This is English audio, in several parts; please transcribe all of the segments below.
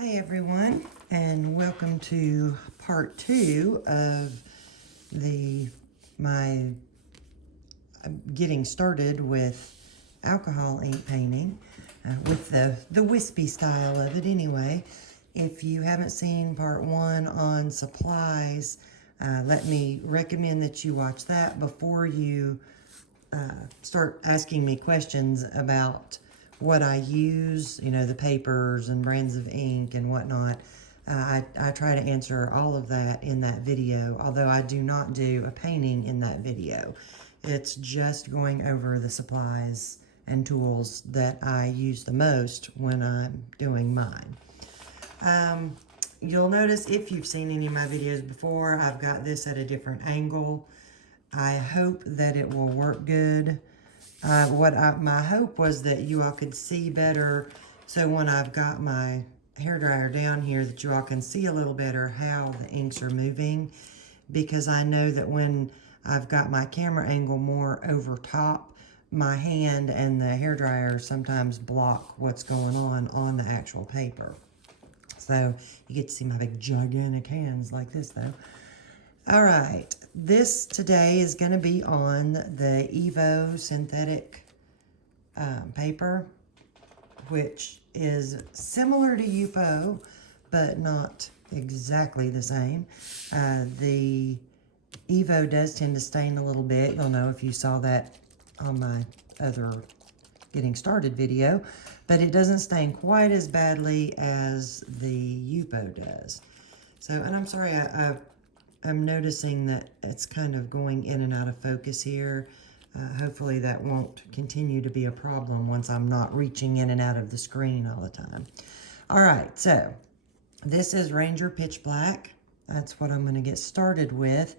Hi everyone, and welcome to part 2 of my getting started with alcohol ink painting with the wispy style of it anyway. If you haven't seen part 1 on supplies, let me recommend that you watch that before you start asking me questions about what I use, you know, the papers and brands of ink and whatnot. I try to answer all of that in that video, although I do not do a painting in that video. It's just going over the supplies and tools that I use the most when I'm doing mine. You'll notice if you've seen any of my videos before, I've got this at a different angle. I hope that it will work good. My hope was that you all could see better, so when I've got my hairdryer down here, that you all can see a little better how the inks are moving, because I know that when I've got my camera angle more over top, my hand and the hairdryer sometimes block what's going on the actual paper. So you get to see my big gigantic hands like this though. All right, this today is going to be on the Evo synthetic paper, which is similar to UFO, but not exactly the same. The Evo does tend to stain a little bit. You'll know if you saw that on my other getting started video, but it doesn't stain quite as badly as the UFO does. So, and I'm sorry, I'm noticing that it's kind of going in and out of focus here. Hopefully that won't continue to be a problem once I'm not reaching in and out of the screen all the time. All right, so this is Ranger Pitch Black. That's what I'm going to get started with.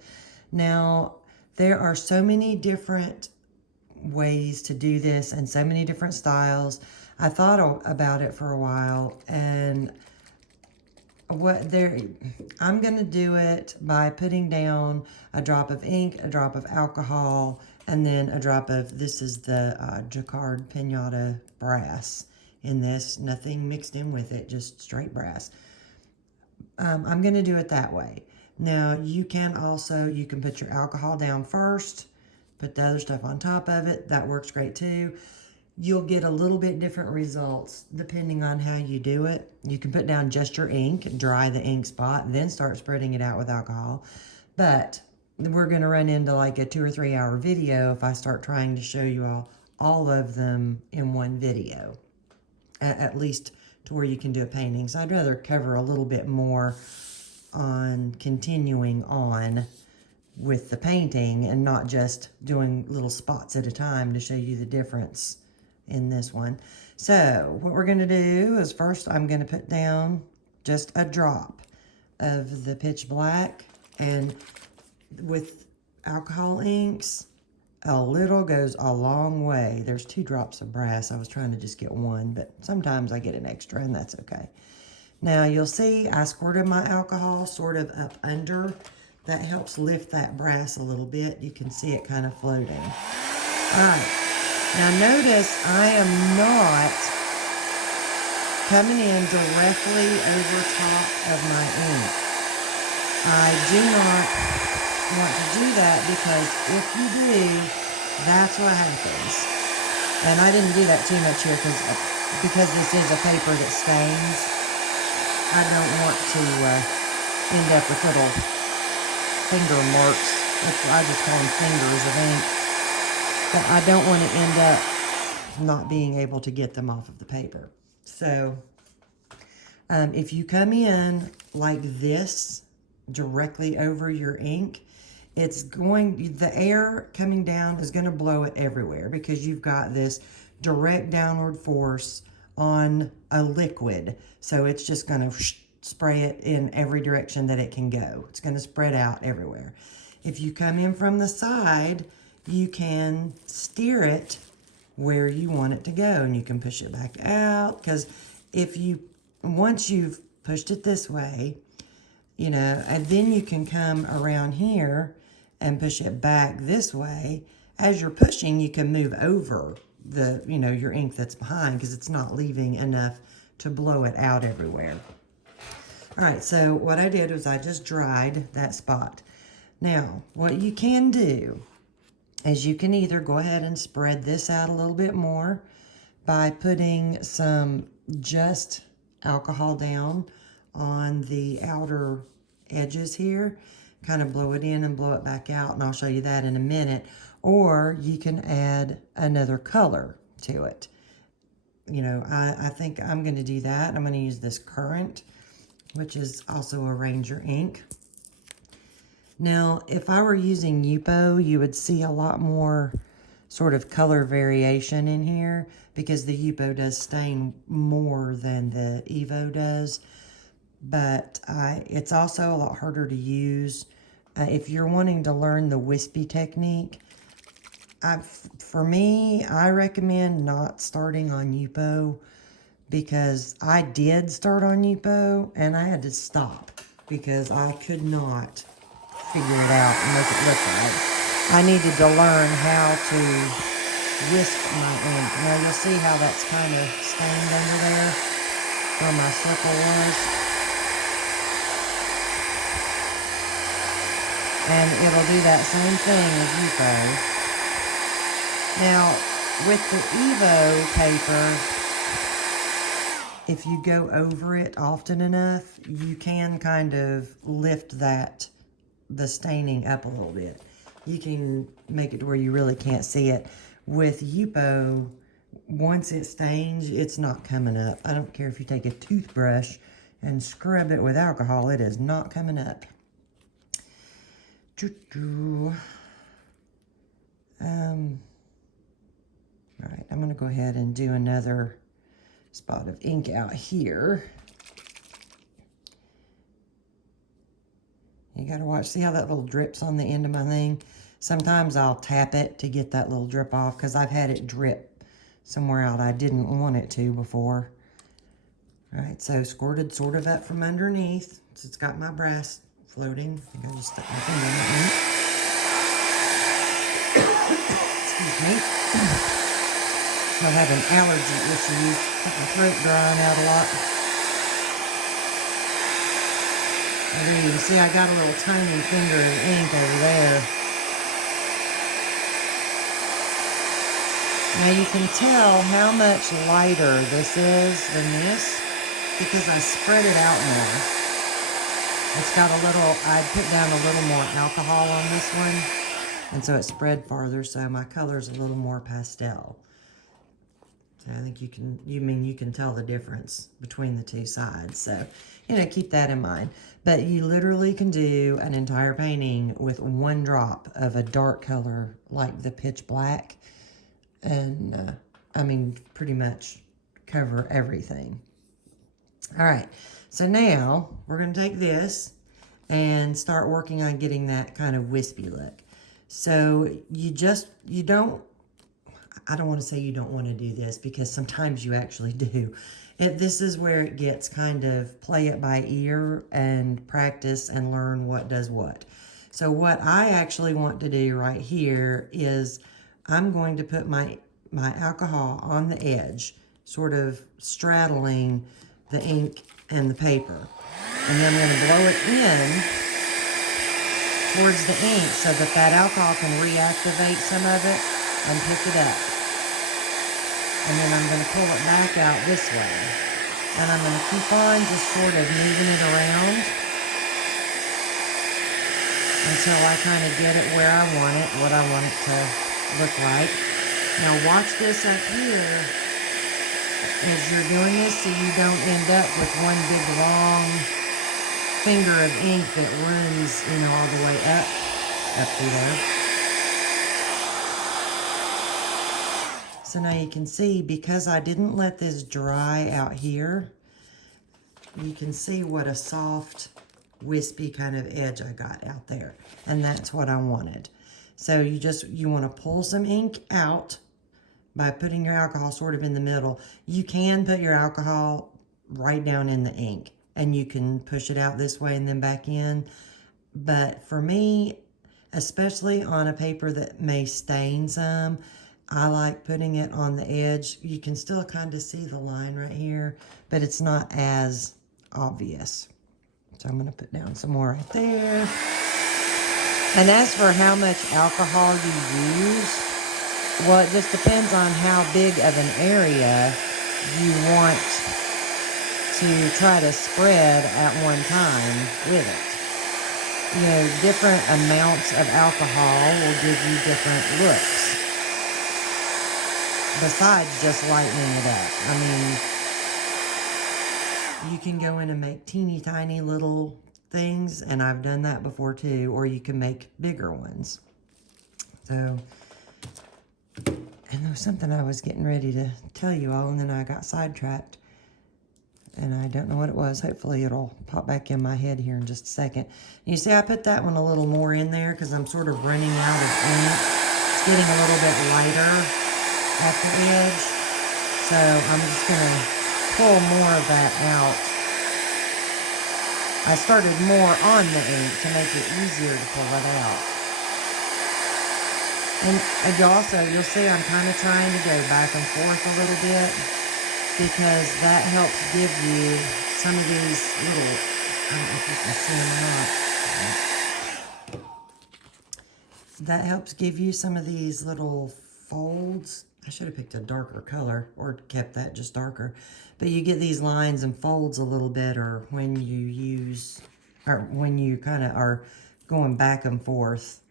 Now, there are so many different ways to do this and so many different styles. I thought about it for a while, and I'm going to do it by putting down a drop of ink, a drop of alcohol, and then a drop of, this is the Jacquard Pinata brass in this. Nothing mixed in with it, just straight brass. I'm going to do it that way. Now, you can put your alcohol down first, put the other stuff on top of it. That works great too. You'll get a little bit different results depending on how you do it. You can put down just your ink, dry the ink spot, and then start spreading it out with alcohol. But we're going to run into like a 2 or 3 hour video if I start trying to show you all of them in one video, at least to where you can do a painting. So I'd rather cover a little bit more on continuing on with the painting and not just doing little spots at a time to show you the difference in this one. So what we're going to do is first I'm going to put down just a drop of the pitch black, and with alcohol inks, a little goes a long way. There's 2 drops of brass. I was trying to just get 1, but sometimes I get an extra, and that's okay. Now you'll see I squirted my alcohol sort of up under. That helps lift that brass a little bit. You can see it kind of floating. All right. Now notice I am not coming in directly over top of my ink. I do not want to do that, because if you do, that's what happens. And I didn't do that too much here because this is a paper that stains. I don't want to end up with little finger marks. I just call them fingers of ink. But I don't want to end up not being able to get them off of the paper. So if you come in like this directly over your ink, the air coming down is going to blow it everywhere, because you've got this direct downward force on a liquid. So it's just going to spray it in every direction that it can go. It's going to spread out everywhere. If you come in from the side, you can steer it where you want it to go, and you can push it back out, because once you've pushed it this way, you know, and then you can come around here and push it back this way. As you're pushing, you can move over your ink that's behind, because it's not leaving enough to blow it out everywhere. All right, so what I did was I just dried that spot. Now, what you can do is you can either go ahead and spread this out a little bit more by putting some just alcohol down on the outer edges here. Kind of blow it in and blow it back out, and I'll show you that in a minute. Or you can add another color to it. You know, I think I'm going to do that. I'm going to use this Currant, which is also a Ranger ink. Now, if I were using Yupo, you would see a lot more sort of color variation in here because the Yupo does stain more than the Evo does. But it's also a lot harder to use. If you're wanting to learn the wispy technique, for me, I recommend not starting on Yupo because I did start on Yupo and I had to stop because I could not figure it out and make it look right. I needed to learn how to whisk my ink. Now you'll see how that's kind of stained under there where my circle was. And it'll do that same thing as Yupo. Now, with the Evo paper, if you go over it often enough, you can kind of lift the staining up a little bit. You can make it to where you really can't see it. With Yupo, once it stains, it's not coming up. I don't care if you take a toothbrush and scrub it with alcohol, it is not coming up. All right, I'm going to go ahead and do another spot of ink out here. You got to watch, see how that little drips on the end of my thing? Sometimes I'll tap it to get that little drip off because I've had it drip somewhere out I didn't want it to before. All right, so squirted sort of up from underneath. So it's got my brass floating. I think I just stuck my finger in it. Excuse me. I'm having allergy issues. My throat drying out a lot. And you can see I got a little tiny finger of ink over there. Now you can tell how much lighter this is than this because I spread it out more. It's got a little, I put down a little more alcohol on this one, and so it spread farther, so my color's a little more pastel. So I think you can tell the difference between the two sides. So, you know, keep that in mind. But you literally can do an entire painting with one drop of a dark color like the pitch black. And, I mean, pretty much cover everything. All right. So now we're going to take this and start working on getting that kind of wispy look. So you don't, I don't want to say you don't want to do this because sometimes you actually do. This is where it gets kind of play it by ear and practice and learn what does what. So what I actually want to do right here is I'm going to put my alcohol on the edge, sort of straddling the ink and the paper. And then I'm going to blow it in towards the ink so that alcohol can reactivate some of it and pick it up. And then I'm going to pull it back out this way. And I'm going to keep on just sort of moving it around until I kind of get it where I want it, what I want it to look like. Now watch this up here as you're doing this so you don't end up with one big long finger of ink that runs, you know, all the way up through there. So now you can see, because I didn't let this dry out here, you can see what a soft, wispy kind of edge I got out there. And that's what I wanted. So you want to pull some ink out by putting your alcohol sort of in the middle. You can put your alcohol right down in the ink, and you can push it out this way and then back in. But for me, especially on a paper that may stain some, I like putting it on the edge. You can still kind of see the line right here, but it's not as obvious. So I'm going to put down some more right there. And as for how much alcohol you use, well, it just depends on how big of an area you want to try to spread at one time with it. You know, different amounts of alcohol will give you different looks. Besides just lightening it up. I mean, you can go in and make teeny tiny little things, and I've done that before too, or you can make bigger ones. So, and there was something I was getting ready to tell you all, and then I got sidetracked. And I don't know what it was. Hopefully it'll pop back in my head here in just a second. You see, I put that one a little more in there because I'm sort of running out of ink. It's getting a little bit lighter at the edge. So I'm just going to pull more of that out. I started more on the ink to make it easier to pull it out. And you'll see I'm kind of trying to go back and forth a little bit, because that helps give you some of these little, I don't know if you can see them or not. That helps give you some of these little folds. I should have picked a darker color or kept that just darker. But you get these lines and folds a little better when you use, or when you kind of are going back and forth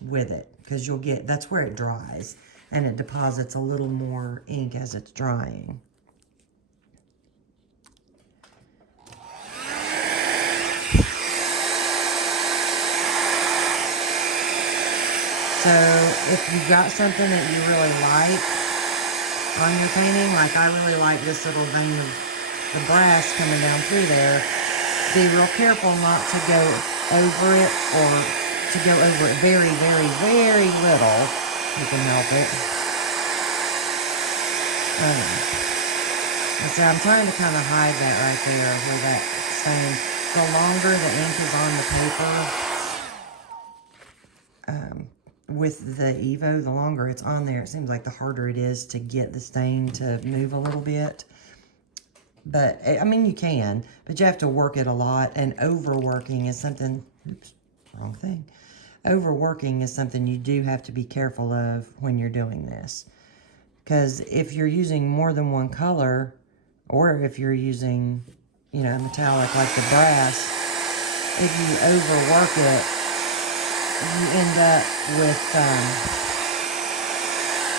with it. Because you'll get, that's where it dries. And it deposits a little more ink as it's drying. So if you've got something that you really like on your painting, like I really like this little vein of the brass coming down through there, be real careful not to go over it, or to go over it very, very, very little. You can help it. So I'm trying to kind of hide that right there where that stain. The longer the ink is on the paper, with the Evo, the longer it's on there, it seems like the harder it is to get the stain to move a little bit. But, I mean, you can, but you have to work it a lot, and overworking is something, oops, wrong thing. Overworking is something you do have to be careful of when you're doing this. Because if you're using more than one color, or if you're using, you know, metallic like the brass, if you overwork it, you end up with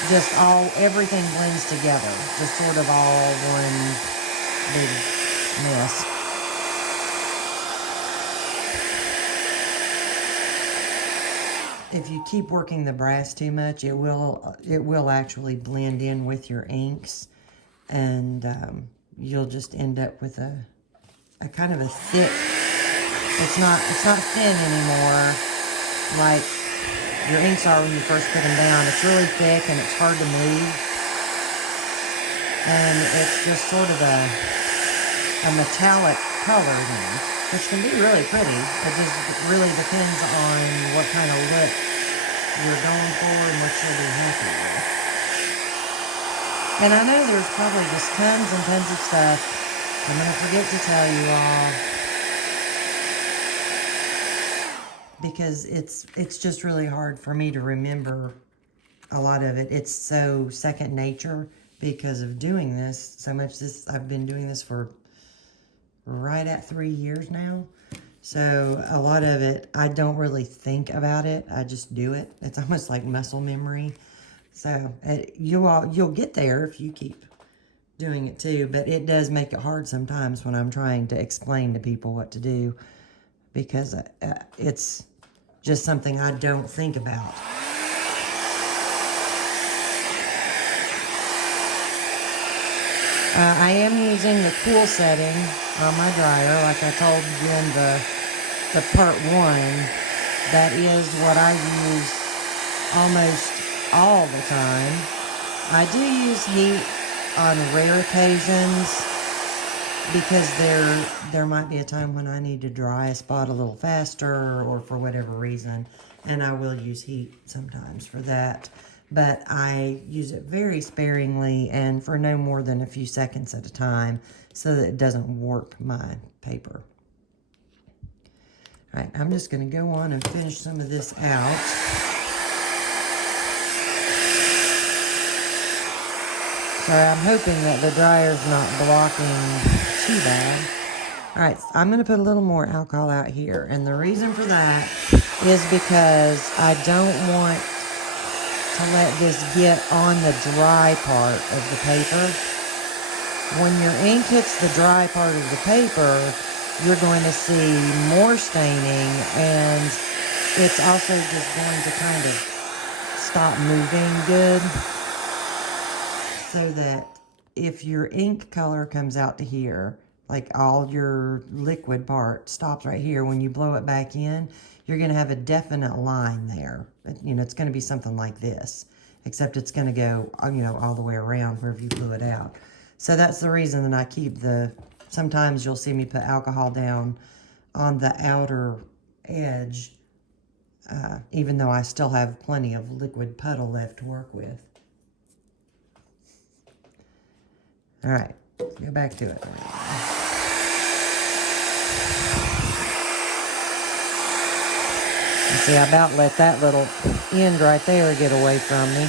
just everything blends together. Just sort of all one big mess. If you keep working the brass too much, it will actually blend in with your inks, and you'll just end up with a kind of a thick. It's not thin anymore, like your inks are when you first put them down. It's really thick and it's hard to move. And it's just sort of a metallic color then, which can be really pretty. It just really depends on what kind of look you're going for and what you'll be happy with. And I know there's probably just tons and tons of stuff I'm going to forget to tell you all, because it's just really hard for me to remember a lot of it. It's so second nature because of doing this so much. I've been doing this for right at 3 years now. So a lot of it, I don't really think about it. I just do it. It's almost like muscle memory. So you'll get there if you keep doing it too. But it does make it hard sometimes when I'm trying to explain to people what to do, because it's just something I don't think about. I am using the cool setting on my dryer, like I told you in the part 1. That is what I use almost all the time. I do use heat on rare occasions, because there might be a time when I need to dry a spot a little faster, or for whatever reason, and I will use heat sometimes for that. But I use it very sparingly and for no more than a few seconds at a time, so that it doesn't warp my paper. All right, I'm just going to go on and finish some of this out. Sorry, I'm hoping that the dryer's not blocking too bad. All right, I'm going to put a little more alcohol out here. And the reason for that is because I don't want to let this get on the dry part of the paper. When your ink hits the dry part of the paper, you're going to see more staining, and it's also just going to kind of stop moving good. So that if your ink color comes out to here, like all your liquid part stops right here, when you blow it back in, you're going to have a definite line there. You know, it's going to be something like this, except it's going to go, you know, all the way around wherever you blew it out. So that's the reason that I keep sometimes you'll see me put alcohol down on the outer edge, even though I still have plenty of liquid puddle left to work with. All right, let's go back to it. You see, I about let that little end right there get away from me.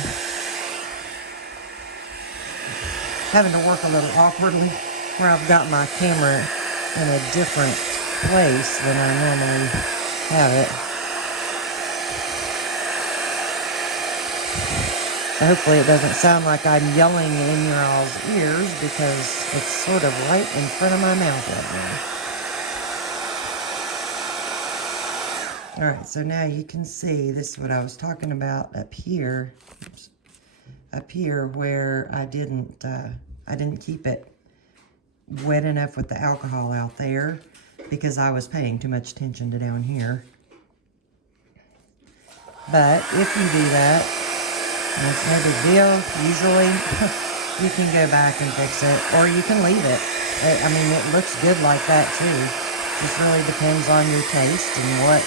Having to work a little awkwardly where I've got my camera in a different place than I normally have it. So hopefully it doesn't sound like I'm yelling in your all's ears, because it's sort of right in front of my mouth right now. All right, so now you can see, this is what I was talking about up here. Oops. Up here where I didn't keep it wet enough with the alcohol out there, because I was paying too much attention to down here. But if you do that, and it's no big deal, usually you can go back and fix it, or you can leave it. I mean, it looks good like that too. Just really depends on your taste and what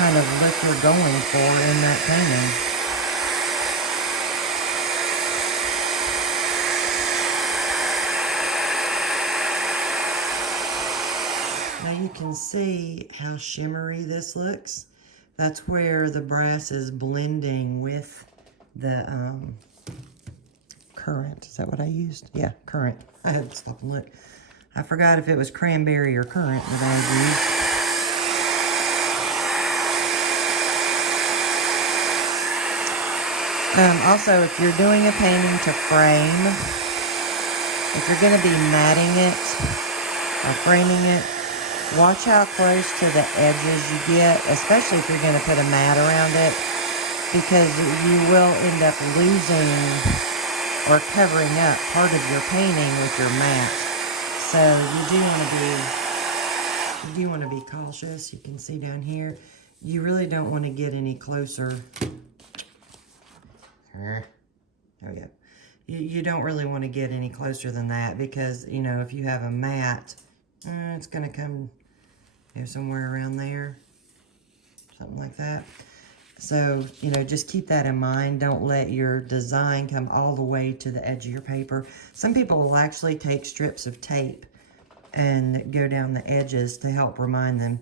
kind of look you're going for in that painting. Now you can see how shimmery this looks. That's where the brass is blending with the currant. Is that what I used? Yeah, currant. I had to stop and look. I forgot if it was cranberry or currant that I used. Also, if you're doing a painting to frame, if you're going to be matting it or framing it, watch how close to the edges you get, especially if you're going to put a mat around it, because you will end up losing or covering up part of your painting with your mat. So you do want to be cautious. You can see down here, you really don't want to get any closer. There we go. You don't really want to get any closer than that, because, you know, if you have a mat, it's going to come, you know, somewhere around there, something like that. So, you know, just keep that in mind. Don't let your design come all the way to the edge of your paper. Some people will actually take strips of tape and go down the edges to help remind them.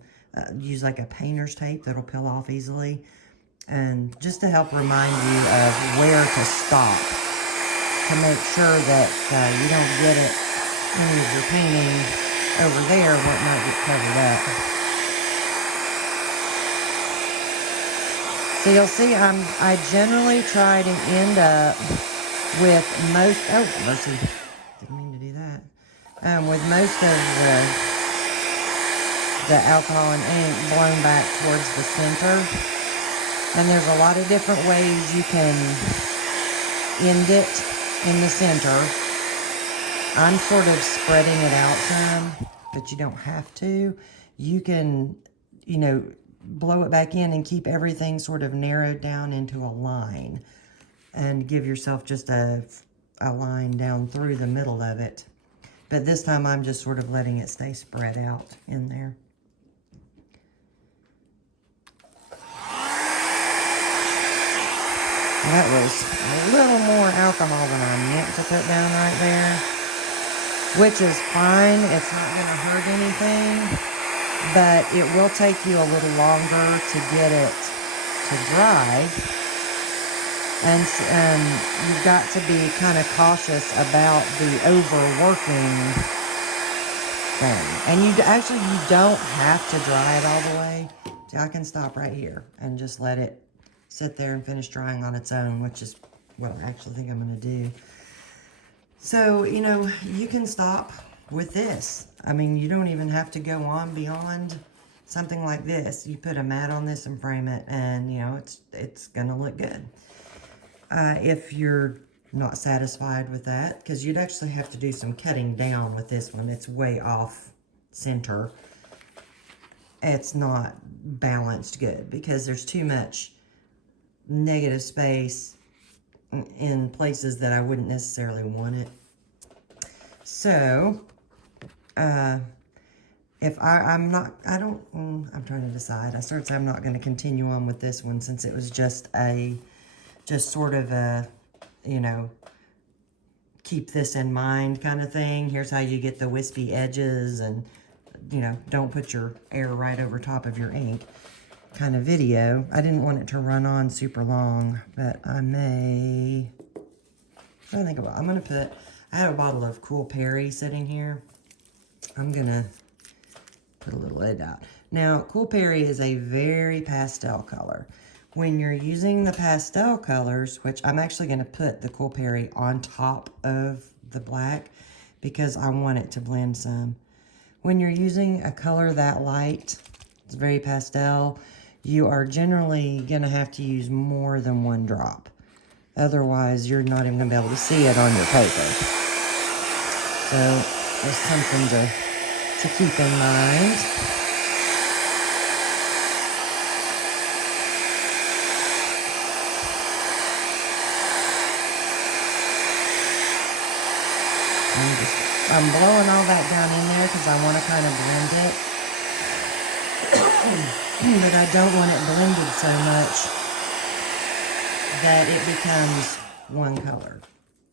Use like a painter's tape that'll peel off easily. And just to help remind you of where to stop, to make sure that you don't get it, any of your painting over there where it might get covered up. So you'll see I generally try to end up with most, oh mercy, didn't mean to do that. With most of the alcohol and ink blown back towards the center. And there's a lot of different ways you can end it in the center. I'm sort of spreading it out some, but you don't have to. You can, you know, blow it back in and keep everything sort of narrowed down into a line. And give yourself just a line down through the middle of it. But this time I'm just sort of letting it stay spread out in there. That was a little more alcohol than I meant to put down right there, which is fine. It's not going to hurt anything. but it will take you a little longer to get it to dry. And you've got to be kind of cautious about the overworking thing. And you don't have to dry it all the way. See, I can stop right here and just let it sit there and finish drying on its own, which is what I actually think I'm going to do. So, you know, you can stop with this. I mean, you don't even have to go on beyond something like this. You put a mat on this and frame it, and, you know, it's going to look good. If you're not satisfied with that, because you'd actually have to do some cutting down with this one. It's way off center. It's not balanced good because there's too much negative space in places that I wouldn't necessarily want it. So, if I'm trying to decide. I started to say I'm not going to continue on with this one since it was just sort of a, you know, keep this in mind kind of thing. Here's how you get the wispy edges and, you know, don't put your air right over top of your ink kind of video. I didn't want it to run on super long, but I may, I think about, I'm going to put, I have a bottle of Cool Perry sitting here. I'm going to put a little lid out. Now, Cool Perry is a very pastel color. When you're using the pastel colors, which I'm actually going to put the Cool Perry on top of the black because I want it to blend some. When you're using a color that light, it's very pastel, you are generally going to have to use more than one drop. Otherwise, you're not even going to be able to see it on your paper. So, just something to keep in mind. I'm blowing all that down in there because I want to kind of blend it. But I don't want it blended so much that it becomes one color.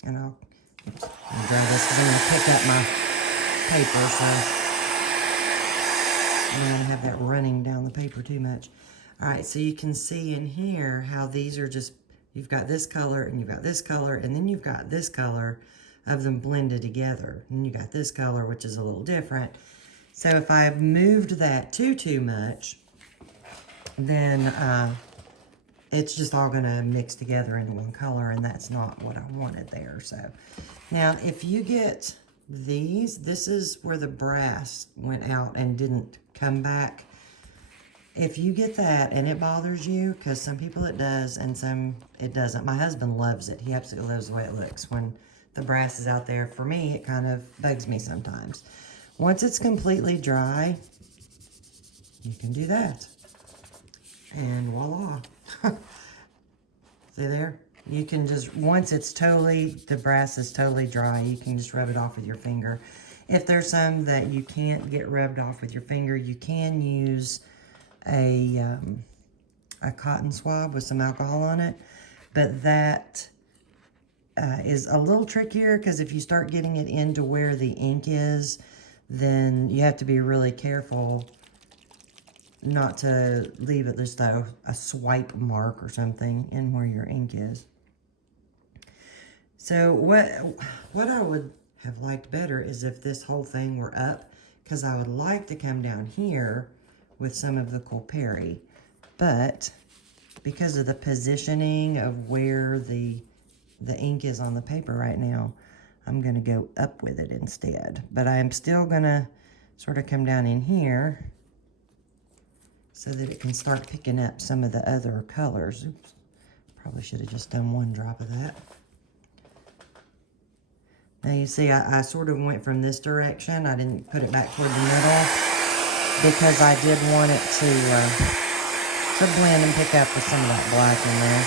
And I'll dry this because I'm going to pick up my paper, so I don't want to have that running down the paper too much. Alright, so you can see in here how these are just, you've got this color and you've got this color and then you've got this color of them blended together. And you got this color, which is a little different. So if I moved that too much, then it's just all gonna mix together into one color, and that's not what I wanted there. So now if you get these, this is where the brass went out and didn't come back. If you get that and it bothers you, because some people it does and some it doesn't. My husband loves it. He absolutely loves the way it looks when the brass is out there. For me, it kind of bugs me sometimes. Once it's completely dry, you can do that. And voila. See there? You can just, once it's totally, the brass is totally dry, you can just rub it off with your finger. If there's some that you can't get rubbed off with your finger, you can use a cotton swab with some alcohol on it. But that is a little trickier because if you start getting it into where the ink is, then you have to be really careful not to leave it just a swipe mark or something in where your ink is. So what I would have liked better is if this whole thing were up, because I would like to come down here with some of the Cool Perry, but because of the positioning of where the ink is on the paper right now, I'm going to go up with it instead. But I'm still going to sort of come down in here so that it can start picking up some of the other colors. Oops, probably should have just done one drop of that. Now you see I sort of went from this direction. I didn't put it back toward the middle because I did want it to blend and pick up with some of that black in there.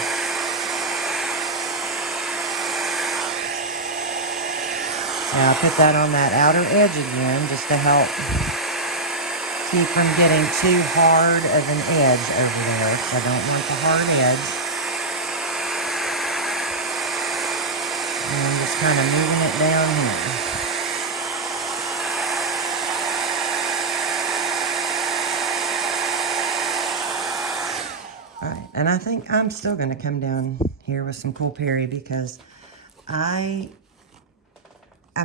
And I'll put that on that outer edge again just to help keep from getting too hard of an edge over there. So I don't want the hard edge. And I'm just kind of moving it down here. And I think I'm still going to come down here with some Cool Perry because I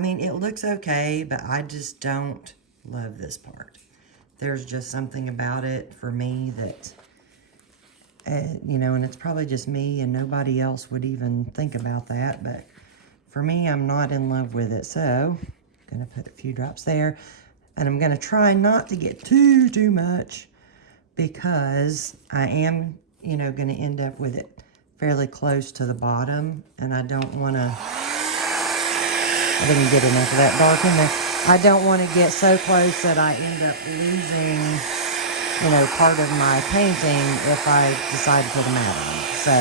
mean, it looks okay, but I just don't love this part. There's just something about it for me that, you know, and it's probably just me and nobody else would even think about that. But for me, I'm not in love with it. So I'm going to put a few drops there. And I'm going to try not to get too much because I am, you know, going to end up with it fairly close to the bottom. And I don't want to, I didn't get enough of that dark in there. I don't want to get so close that I end up losing, you know, part of my painting if I decide to put a mat on it. So,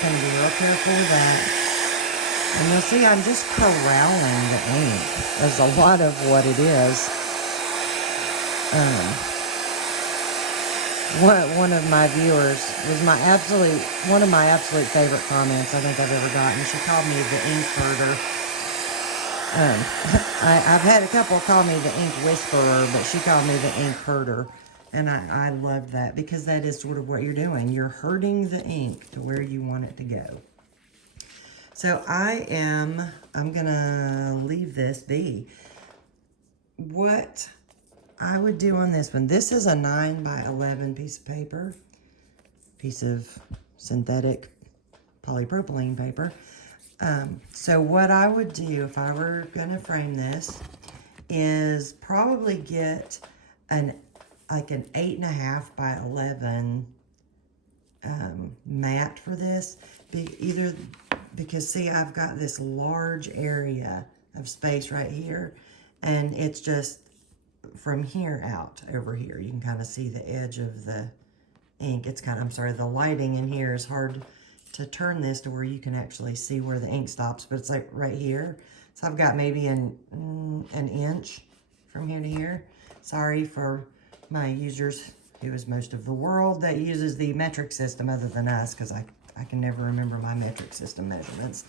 going to be real careful with that. And you'll see I'm just corralling the ink. There's a lot of what it is. One of my viewers was one of my absolute favorite comments I think I've ever gotten. She called me the ink herder. I've had a couple call me the ink whisperer, but she called me the ink herder. And I love that because that is sort of what you're doing. You're herding the ink to where you want it to go. So I'm gonna leave this be. What I would do on this one, this is a 9x11 piece of paper, piece of synthetic polypropylene paper. So what I would do if I were gonna frame this is probably get like an 8.5x11 mat for this. Because see, I've got this large area of space right here, and it's just from here out over here. You can kind of see the edge of the ink. It's kind of, I'm sorry, the lighting in here is hard to turn this to where you can actually see where the ink stops, but it's like right here. So I've got maybe an inch from here to here. Sorry for my users, who is most of the world that uses the metric system other than us, because I can never remember my metric system measurements.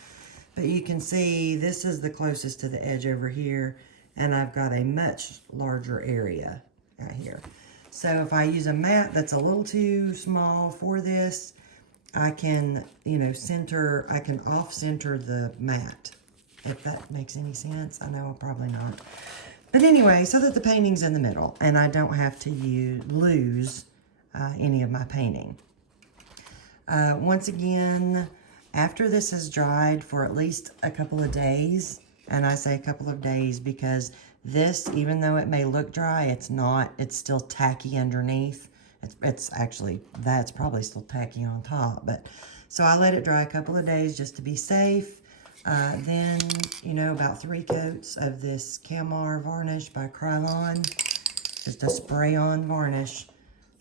But you can see this is the closest to the edge over here, and I've got a much larger area right here. So if I use a mat that's a little too small for this, I can, you know, I can off-center the mat, if that makes any sense. I know, probably not. But anyway, so that the painting's in the middle, and I don't have to lose any of my painting. Once again, after this has dried for at least a couple of days, and I say a couple of days because this, even though it may look dry, it's not. It's still tacky underneath. It's actually, that's probably still tacky on top. But so I let it dry a couple of days just to be safe. Then, you know, about 3 coats of this Camar varnish by Krylon, just a spray-on varnish.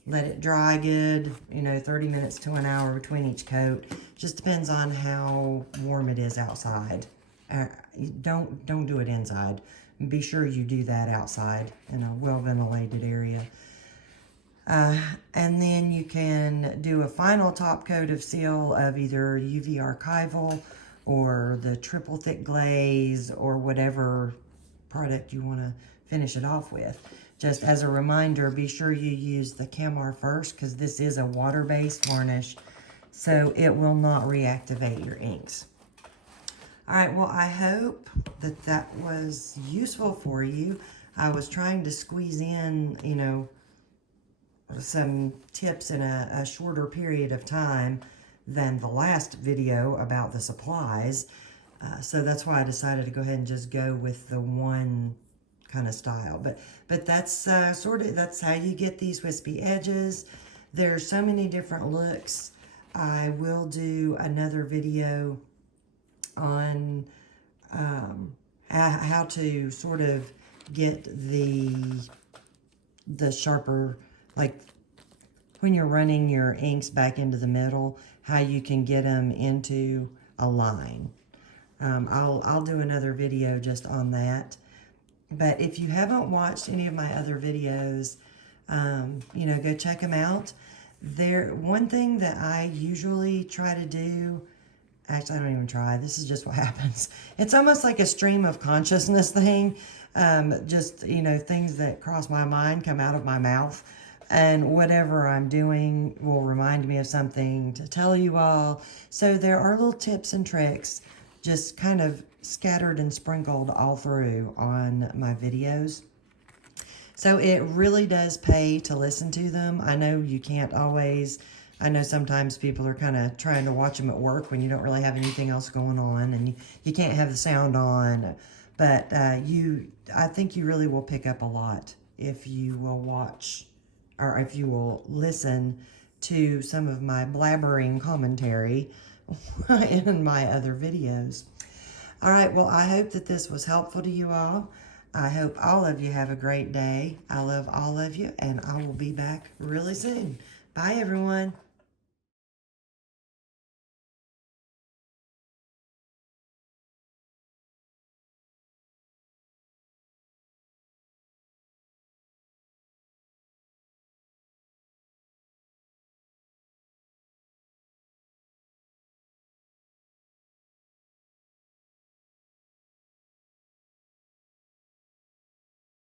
Let it dry good, you know, 30 minutes to an hour between each coat. Just depends on how warm it is outside. Don't do it inside. Be sure you do that outside in a well-ventilated area. And then you can do a final top coat of seal of either UV archival or the triple thick glaze or whatever product you want to finish it off with. Just as a reminder, be sure you use the Camar first because this is a water-based varnish, so it will not reactivate your inks. All right, well, I hope that that was useful for you. I was trying to squeeze in, you know, some tips in a shorter period of time than the last video about the supplies. So that's why I decided to go ahead and just go with the one kind of style. But that's that's how you get these wispy edges. There's so many different looks. I will do another video on how to sort of get the sharper, like when you're running your inks back into the middle, how you can get them into a line. I'll do another video just on that. But if you haven't watched any of my other videos, you know, go check them out. One thing that I usually try to do, actually I don't even try, this is just what happens. It's almost like a stream of consciousness thing. Just, you know, things that cross my mind come out of my mouth. And whatever I'm doing will remind me of something to tell you all. So there are little tips and tricks just kind of scattered and sprinkled all through on my videos. So it really does pay to listen to them. I know you can't always, I know sometimes people are kind of trying to watch them at work when you don't really have anything else going on and you can't have the sound on. But I think you really will pick up a lot if you will watch or if you will listen to some of my blabbering commentary in my other videos. All right, well, I hope that this was helpful to you all. I hope all of you have a great day. I love all of you, and I will be back really soon. Bye, everyone.